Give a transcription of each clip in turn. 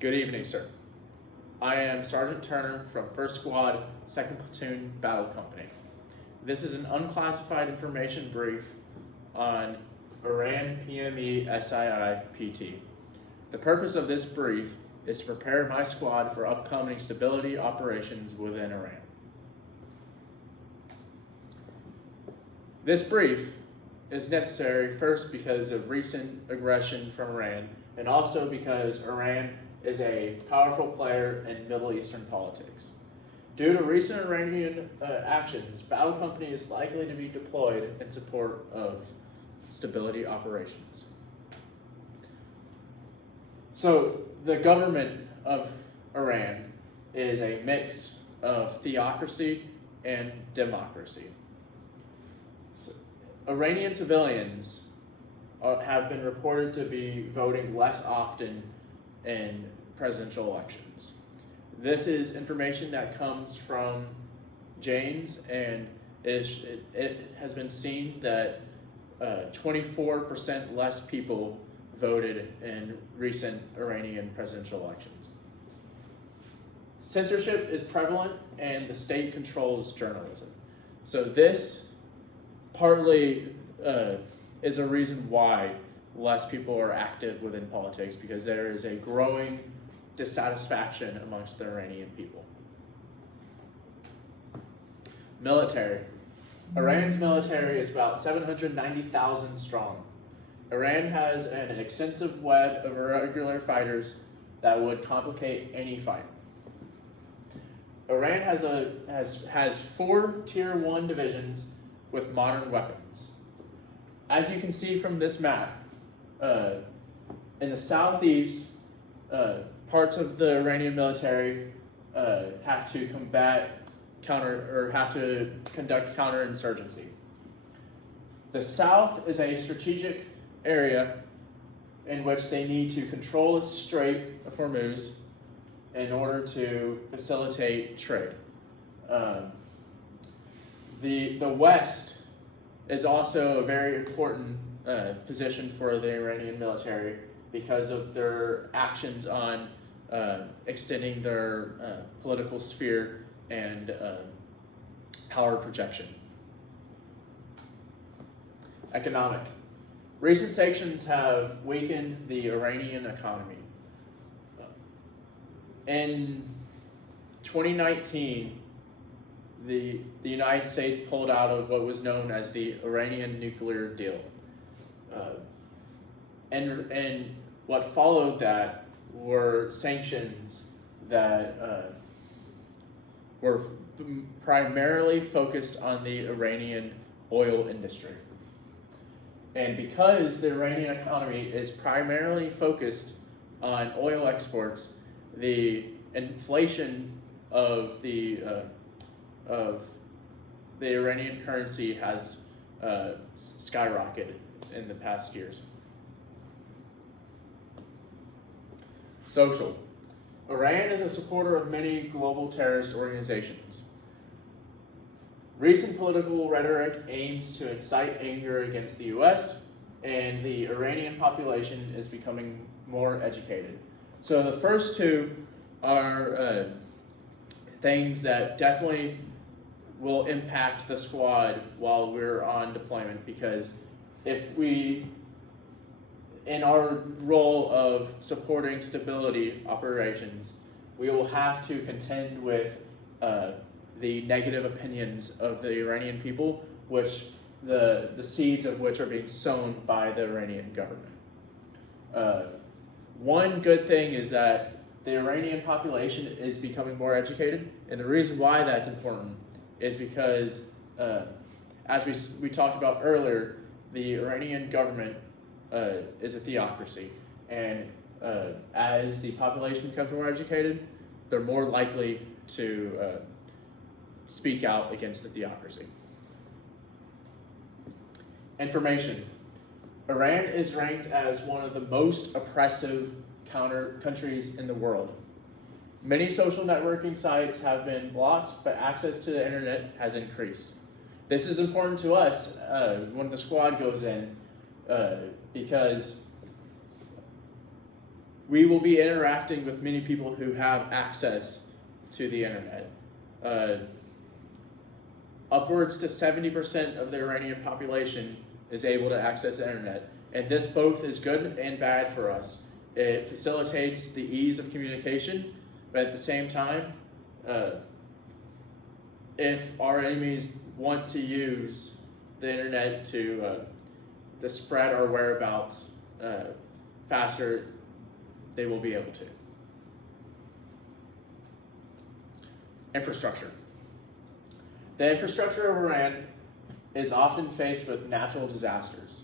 Good evening, sir. I am Sergeant Turner from 1st Squad, 2nd Platoon Battle Company. This is an unclassified information brief on Iran PME SII PT. The purpose of this brief is to prepare my squad for upcoming stability operations within Iran. This brief is necessary first because of recent aggression from Iran, and also because Iran is a powerful player in Middle Eastern politics. Due to recent Iranian actions, Battle Company is likely to be deployed in support of stability operations. So the government of Iran is a mix of theocracy and democracy. So, Iranian civilians have been reported to be voting less often in presidential elections. This is information that comes from Janes, and it has been seen that 24% less people voted in recent Iranian presidential elections. Censorship is prevalent, and the state controls journalism. So this partly is a reason why less people are active within politics, because there is a growing dissatisfaction amongst the Iranian people. Military. Iran's military is about 790,000 strong. Iran has an extensive web of irregular fighters that would complicate any fight. Iran has 4 Tier 1 divisions with modern weapons. As you can see from this map, in the southeast, parts of the Iranian military have to conduct counterinsurgency. The south is a strategic area in which they need to control the Strait of Hormuz in order to facilitate trade. The west is also a very important position for the Iranian military because of their actions on extending their political sphere and power projection. Economic. Recent sanctions have weakened the Iranian economy. In 2019, the United States pulled out of what was known as the Iranian nuclear deal. And what followed that were sanctions that were primarily focused on the Iranian oil industry. And because the Iranian economy is primarily focused on oil exports, the inflation of the Iranian currency has skyrocketed in the past years. Social. Iran is a supporter of many global terrorist organizations. Recent political rhetoric aims to incite anger against the US, and the Iranian population is becoming more educated. So the first two are things that definitely will impact the squad while we're on deployment, because if we, in our role of supporting stability operations, we will have to contend with the negative opinions of the Iranian people, which the seeds of which are being sown by the Iranian government. One good thing is that the Iranian population is becoming more educated, and the reason why that's important is because, as we talked about earlier, the Iranian government is a theocracy, and as the population becomes more educated, they're more likely to speak out against the theocracy. Information. Iran is ranked as one of the most oppressive countries in the world. Many social networking sites have been blocked, but access to the internet has increased. This is important to us when the squad goes in, because we will be interacting with many people who have access to the internet. Upwards to 70% of the Iranian population is able to access the internet, and this both is good and bad for us. It facilitates the ease of communication, but at the same time, if our enemies want to use the internet to spread our whereabouts faster, they will be able to. Infrastructure. The infrastructure of Iran is often faced with natural disasters.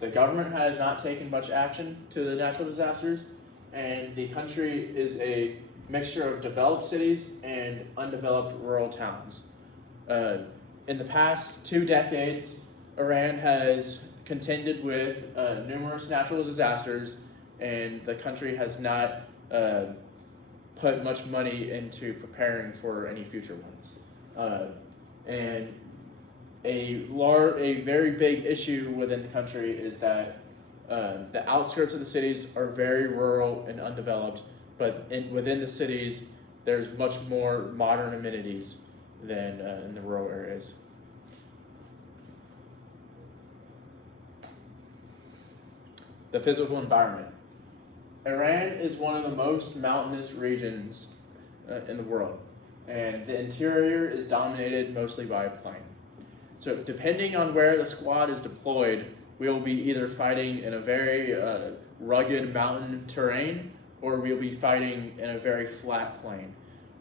The government has not taken much action to the natural disasters, and the country is a mixture of developed cities and undeveloped rural towns. In the past 2 decades, Iran has contended with numerous natural disasters, and the country has not put much money into preparing for any future ones. And a very big issue within the country is that the outskirts of the cities are very rural and undeveloped, but within the cities, there's much more modern amenities than in the rural areas. The physical environment. Iran is one of the most mountainous regions in the world, and the interior is dominated mostly by plain. So depending on where the squad is deployed, we will be either fighting in a very rugged mountain terrain, or we'll be fighting in a very flat plain.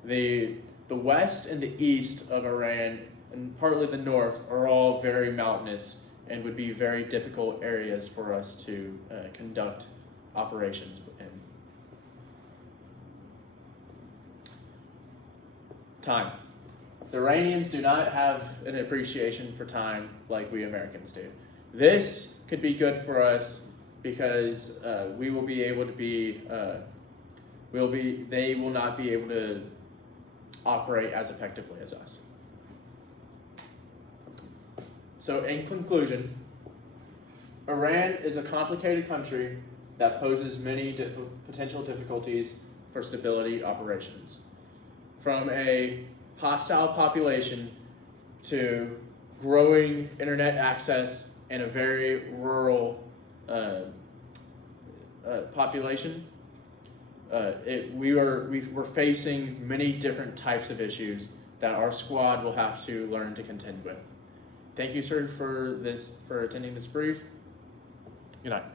The west and the east of Iran, and partly the north, are all very mountainous and would be very difficult areas for us to conduct operations in. Time. The Iranians do not have an appreciation for time like we Americans do. This could be good for us because we will be able to be, they will not be able to operate as effectively as us. So in conclusion, Iran is a complicated country that poses many potential difficulties for stability operations. From a hostile population to growing internet access and a very rural population, we're facing many different types of issues that our squad will have to learn to contend with. Thank you, sir, for attending this brief. Good night.